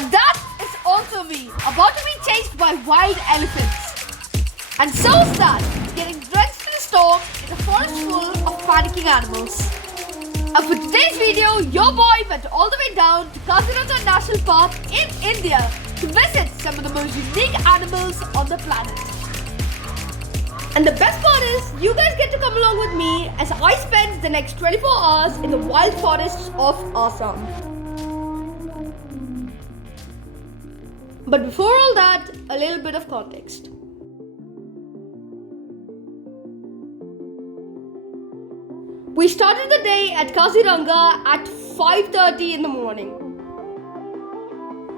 And that is also me, about to be chased by wild elephants. And so is that, getting drenched in a storm in a forest full of panicking animals. And for today's video, your boy went all the way down to KAZIRANGA National Park in India to visit some of the most unique animals on the planet. And the best part is, you guys get to come along with me as I spend the next 24 hours in the wild forests of Assam. But before all that, a little bit of context. We started the day at KAZIRANGA at 5:30 in the morning.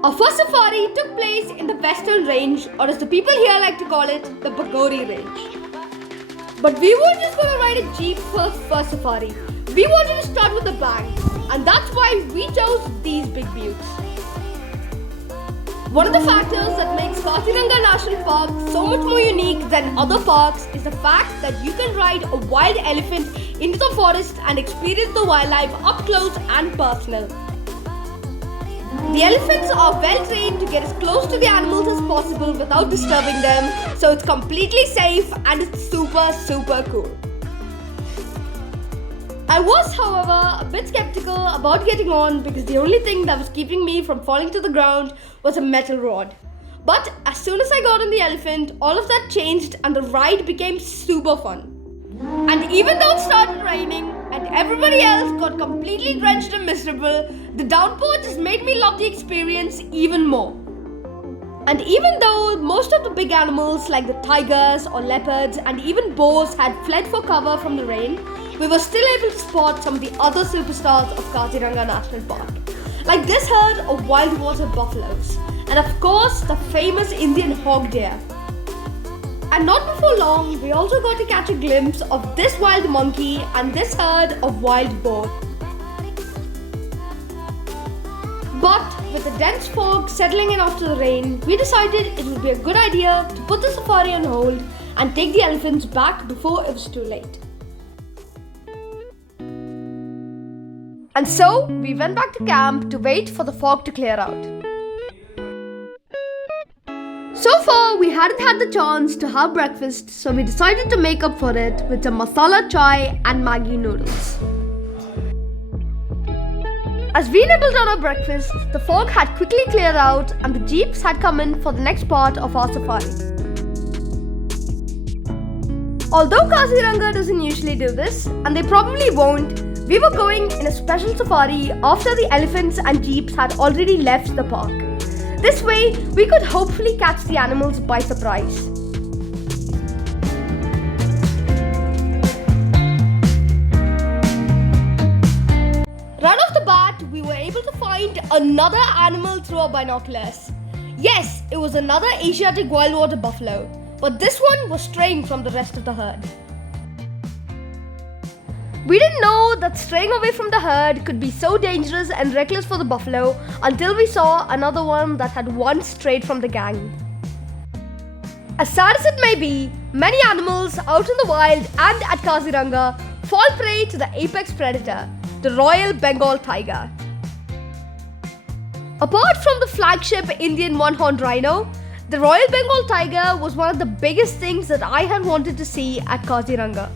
Our first safari took place in the Western Range, or as the people here like to call it, the Bagori Range. But we weren't just going to ride a jeep for the first safari. We wanted to start with a bang, and that's why we chose these big buttes. One of the factors that makes KAZIRANGA National Park so much more unique than other parks is the fact that you can ride a wild elephant into the forest and experience the wildlife up close and personal. The elephants are well trained to get as close to the animals as possible without disturbing them, so it's completely safe and it's super cool. I was, however, a bit skeptical about getting on because the only thing that was keeping me from falling to the ground was a metal rod. But as soon as I got on the elephant, all of that changed and the ride became super fun. And even though it started raining and everybody else got completely drenched and miserable, the downpour just made me love the experience even more. And even though most of the big animals like the tigers or leopards and even boars had fled for cover from the rain, we were still able to spot some of the other superstars of KAZIRANGA National Park, like this herd of wild water buffaloes, and of course the famous Indian hog deer. And not before long, we also got to catch a glimpse of this wild monkey and this herd of wild boar. But with the dense fog settling in after the rain, we decided it would be a good idea to put the safari on hold and take the elephants back before it was too late. And so, we went back to camp to wait for the fog to clear out. So far, we hadn't had the chance to have breakfast, so we decided to make up for it with some masala chai and Maggi noodles. As we nibbled on our breakfast, the fog had quickly cleared out and the jeeps had come in for the next part of our safari. Although KAZIRANGA doesn't usually do this, and they probably won't, we were going in a special safari after the elephants and jeeps had already left the park. This way, we could hopefully catch the animals by surprise. Right off the bat, we were able to find another animal through our binoculars. Yes, it was another Asiatic wild water buffalo, but this one was straying from the rest of the herd. We didn't know that straying away from the herd could be so dangerous and reckless for the buffalo until we saw another one that had once strayed from the gang. As sad as it may be, many animals out in the wild and at KAZIRANGA fall prey to the apex predator, the Royal Bengal tiger. Apart from the flagship Indian one-horned rhino, the Royal Bengal tiger was one of the biggest things that I had wanted to see at KAZIRANGA.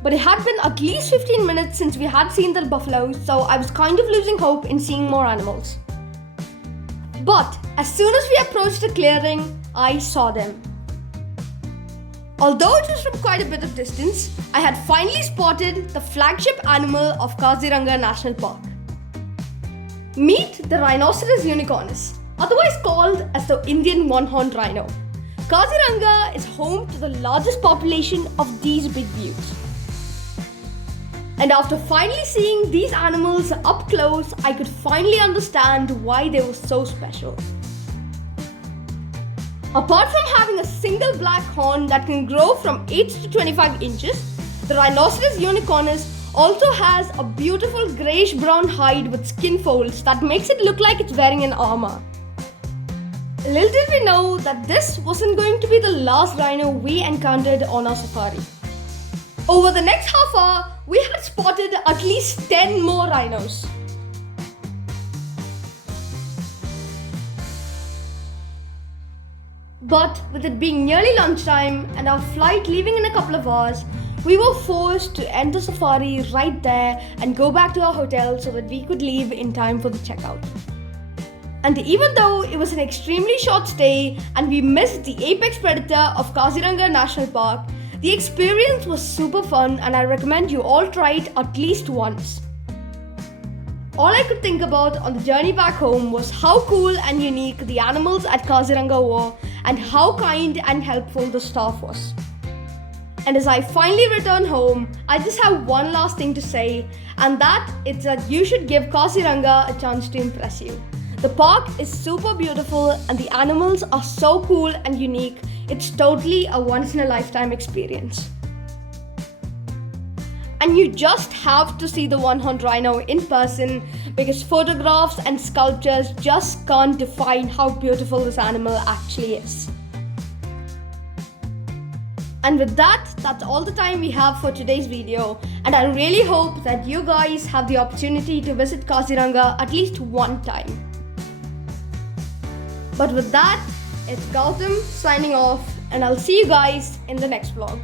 But it had been at least 15 minutes since we had seen the buffalo, so I was kind of losing hope in seeing more animals. But as soon as we approached the clearing, I saw them. Although it was from quite a bit of distance, I had finally spotted the flagship animal of KAZIRANGA National Park. Meet the rhinoceros unicornis, otherwise called as the Indian one-horned rhino. KAZIRANGA is home to the largest population of these big buttes. And after finally seeing these animals up close, I could finally understand why they were so special. Apart from having a single black horn that can grow from 8 to 25 inches, the rhinoceros unicornis also has a beautiful greyish-brown hide with skin folds that makes it look like it's wearing an armor. Little did we know that this wasn't going to be the last rhino we encountered on our safari. Over the next half hour, we had spotted at least 10 more rhinos. But with it being nearly lunchtime and our flight leaving in a couple of hours, we were forced to end the safari right there and go back to our hotel so that we could leave in time for the checkout. And even though it was an extremely short stay and we missed the apex predator of KAZIRANGA National Park, the experience was super fun and I recommend you all try it at least once. All I could think about on the journey back home was how cool and unique the animals at KAZIRANGA were and how kind and helpful the staff was. And as I finally return home, I just have one last thing to say, and that is that you should give KAZIRANGA a chance to impress you. The park is super beautiful and the animals are so cool and unique. It's totally a once-in-a-lifetime experience. And you just have to see the one-horned rhino in person because photographs and sculptures just can't define how beautiful this animal actually is. And with that, that's all the time we have for today's video. And I really hope that you guys have the opportunity to visit KAZIRANGA at least one time. But with that, it's Gautam signing off and I'll see you guys in the next vlog.